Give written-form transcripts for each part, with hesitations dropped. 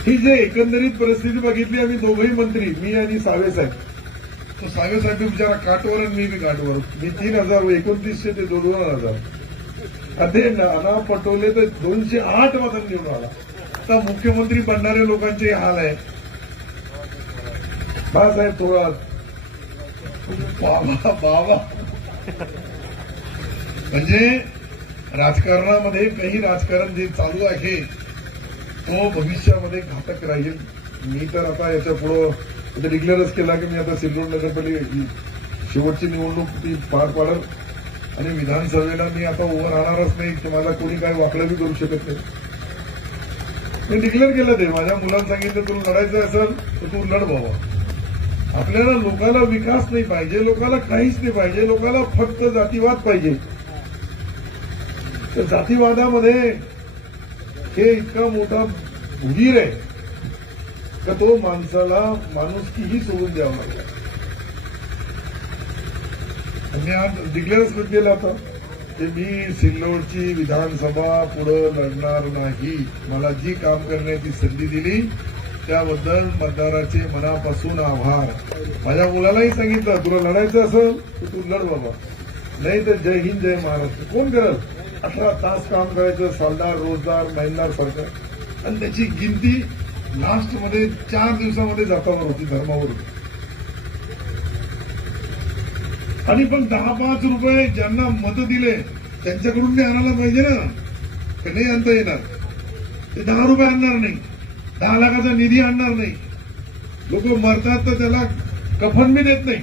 ही जे एकंदरीत परिस्थिती बघितली, आम्ही दोघंही मंत्री, मी आणि सावे साहेब, तो सावे साहेब बिचारा काटवर आणि मी बी काटवर, मी 3,029 ते 2,000. ते नाना पटोले तर 208 मतांनी निवडून आला. आता मुख्यमंत्री बनणाऱ्या लोकांचे हाल आहे. बाळासाहेब थोरात बाबा म्हणजे राजकारणामध्ये काही राजकारण जे चालू आहे तो भविष्यामध्ये घातक राहील. मी तर आता याच्या पुढे डिक्लेअरच केला की मी आता सिल्लोड नगरपालिका शेवटची निवडणूक ती पार पाडत आणि विधानसभेला मी आता उभं राहणारच नाही. तुम्हाला कोणी काय वाकडं बी करू शकत नाही. मी डिक्लेअर केलं ते. माझ्या मुलांना सांगितलं तुला लढायचं असेल तर तू लढ बाबा. आपल्याला लोकांना विकास नाही पाहिजे, लोकांना काहीच नाही पाहिजे, लोकांना फक्त जातीवाद पाहिजे. तर जातीवादामध्ये हे इतका मोठा भुगीर आहे का तो माणसाला माणुसकीही सोडून द्यावं लागला. मी आज डिक्लेअरच केलं होतं की मी सिल्लोडची विधानसभा पुढे लढणार नाही. मला जी काम करण्याची संधी दिली त्याबद्दल मतदाराचे मनापासून आभार. माझ्या मुलालाही सांगितलं तुला लढायचं असेल तर तू लढ बाबा, नाही तर जय हिंद जय महाराष्ट्र. कोण करत 18 तास काम करायचं, सालदार रोजदार महिनदार सरकार, आणि त्याची गिनती लास्टमध्ये 4 दिवसामध्ये जातावर होती धर्मावर. आणि पण 10-5 रुपये ज्यांना मतं दिले त्यांच्याकडून ते आणायला पाहिजे ना, का नाही आणता येणार. ते 10 रुपये आणणार नाही, 10 लाखाचा निधी आणणार नाही. लोक मरतात तर त्याला कफन बी देत नाही.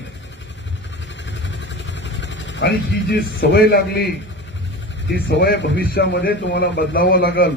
आणि ही जी सवय लागली ती सवय भविष्यामध्ये तुम्हाला बदलावं लागेल.